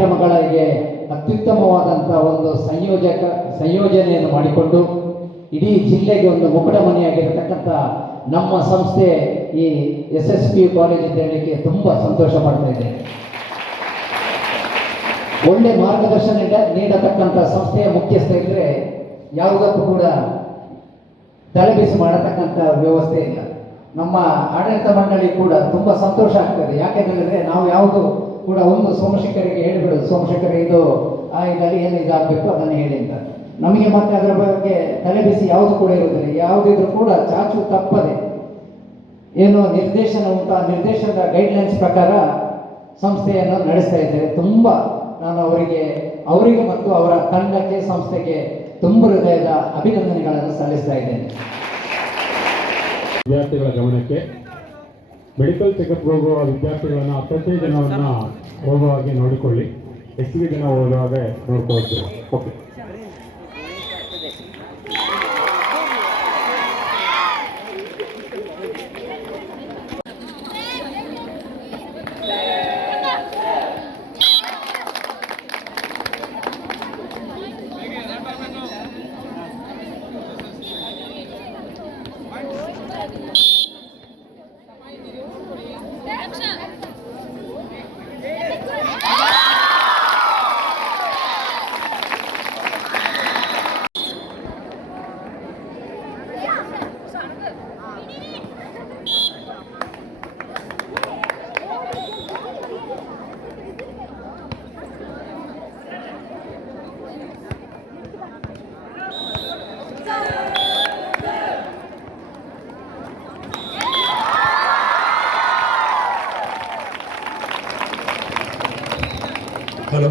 ಕಾರ್ಯಕ್ರಮಗಳಿಗೆ ಅತ್ಯುತ್ತಮವಾದಂಥ ಒಂದು ಸಂಯೋಜಕ, ಸಂಯೋಜನೆಯನ್ನು ಮಾಡಿಕೊಂಡು ಇಡೀ ಜಿಲ್ಲೆಗೆ ಒಂದು ಮುಕುಟಮಣಿಯಾಗಿರತಕ್ಕಂಥ ನಮ್ಮ ಸಂಸ್ಥೆ ಈ ಎಸ್ ಎಸ್ ಪಿ ಕಾಲೇಜ್ ಅಂತ ಹೇಳಲಿಕ್ಕೆ ತುಂಬ ಸಂತೋಷ ಪಡ್ತಾ ಒಳ್ಳೆ ಮಾರ್ಗದರ್ಶನ ನೀಡ- ನೀಡತಕ್ಕಂಥ ಸಂಸ್ಥೆಯ ಮುಖ್ಯಸ್ಥ ಇದ್ದರೆ ಯಾವುದಕ್ಕೂ ಕೂಡ ತಲೆಬಿಸಿ ಮಾಡತಕ್ಕಂಥ ವ್ಯವಸ್ಥೆ ಇಲ್ಲ. ನಮ್ಮ ಆಡಳಿತ ಮಂಡಳಿ ಕೂಡ ತುಂಬ ಸಂತೋಷ ಆಗ್ತದೆ. ಯಾಕೆಂದರೆ ನಾವು ಯಾವುದು ಕೂಡ ಒಂದು ಸೋಮಶೇಖರಿಗೆ ಹೇಳಿಬಿಡೋದು ಸೋಮಶೇಖರ, ಇದು ಇದರಲ್ಲಿ ಏನು ಇದಾಗಬೇಕು? ಅದನ್ನು ಹೇಳಿ ಅಂತ. ನಮಗೆ ಮತ್ತೆ ಅದರ ಬಗ್ಗೆ ತಲೆಬಿಸಿ ಯಾವುದು ಕೂಡ ಇರುವುದಿಲ್ಲ. ಯಾವುದಿದ್ರು ಕೂಡ ಚಾಚು ತಪ್ಪದೆ ಏನು ನಿರ್ದೇಶನ ಉಂಟು ಆ ನಿರ್ದೇಶನದ ಗೈಡ್ಲೈನ್ಸ್ ಪ್ರಕಾರ ಸಂಸ್ಥೆಯನ್ನು ನಡೆಸ್ತಾ ಇದ್ದೇವೆ. ತುಂಬ ನಾನು ಅವರಿಗೆ ಅವರಿಗೆ ಮತ್ತು ಅವರ ತಂಡಕ್ಕೆ, ಸಂಸ್ಥೆಗೆ ತುಂಬ ಹೃದಯದ ಅಭಿನಂದನೆಗಳನ್ನು ಸಲ್ಲಿಸ್ತಾ ಇದ್ದೇನೆ. ವಿದ್ಯಾರ್ಥಿಗಳ ಗಮನಕ್ಕೆ ಮೆಡಿಕಲ್ ಚೆಕಪ್ ಹೋಗುವ ವಿದ್ಯಾರ್ಥಿಗಳನ್ನ ಪ್ರತಿ ಜನವನ್ನ ಹೋಗುವ ಹಾಗೆ ನೋಡಿಕೊಳ್ಳಿ. ಹೆಚ್ಚಿಗೆ ಜನ ಹೋಗುವಾಗ ನೋಡ್ಕೊಳ್ತೀವಿ. Okay hello.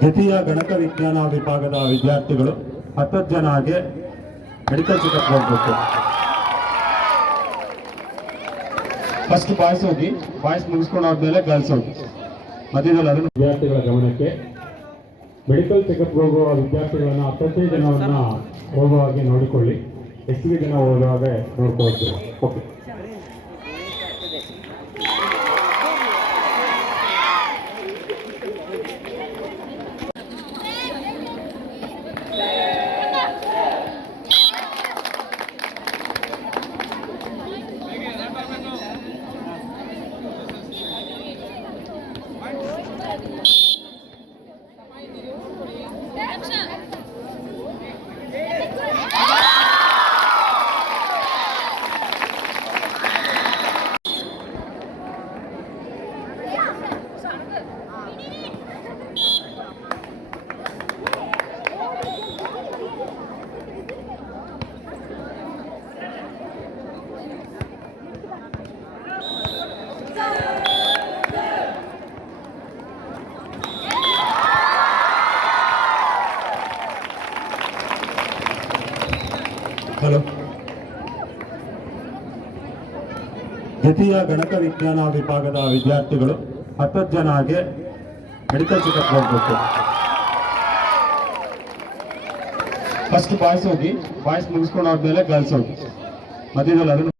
ದ್ವಿತೀಯ ಗಣಕ ವಿಜ್ಞಾನ ವಿಭಾಗದ ವಿದ್ಯಾರ್ಥಿಗಳು ಹತ್ತತ್ತು ಜನ ಹಾಗೆ ಮೆಡಿಕಲ್ ಚೆಕಪ್ ಹೋಗ್ಬೇಕು ಫಸ್ಟ್ ಬಾಯ್ಸ್ ಹೋಗಿ ಬಾಯ್ಸ್ ಮುಗಿಸ್ಕೊಂಡು ಆದ್ಮೇಲೆ ಗರ್ಲ್ಸ್ ಹೋಗಿ. ಮಧ್ಯದಲ್ಲಿ ಅದನ್ನು ವಿದ್ಯಾರ್ಥಿಗಳ ಗಮನಕ್ಕೆ ಮೆಡಿಕಲ್ ಚೆಕಪ್ ಹೋಗುವ ವಿದ್ಯಾರ್ಥಿಗಳನ್ನ ಪ್ರತಿ ಜನವನ್ನ ಹೋಗುವ ಹಾಗೆ ನೋಡಿಕೊಳ್ಳಿ. ಎಷ್ಟು ಜನ ಹಾಗೆ ನೋಡ್ಕೊಳ್ತೀವಿ. ಓಕೆ লাগে ಹಲೋ. ದ್ವಿತೀಯ ಗಣಕ ವಿಜ್ಞಾನ ವಿಭಾಗದ ವಿದ್ಯಾರ್ಥಿಗಳು ಹತ್ತತ್ತು ಜನ ಹಾಗೆ ಮೆಡಿಕಲ್ ಚೆಕಪ್ ಹೋಗ್ಬೇಕು ಫಸ್ಟ್ ಬಾಯ್ಸ್ ಹೋಗಿ ಬಾಯ್ಸ್ ಮುಗಿಸ್ಕೊಂಡು ಆದ್ಮೇಲೆ ಗರ್ಲ್ಸ್ ಹೋಗಿ. ಮಧ್ಯದಲ್ಲಿ ಅದನ್ನು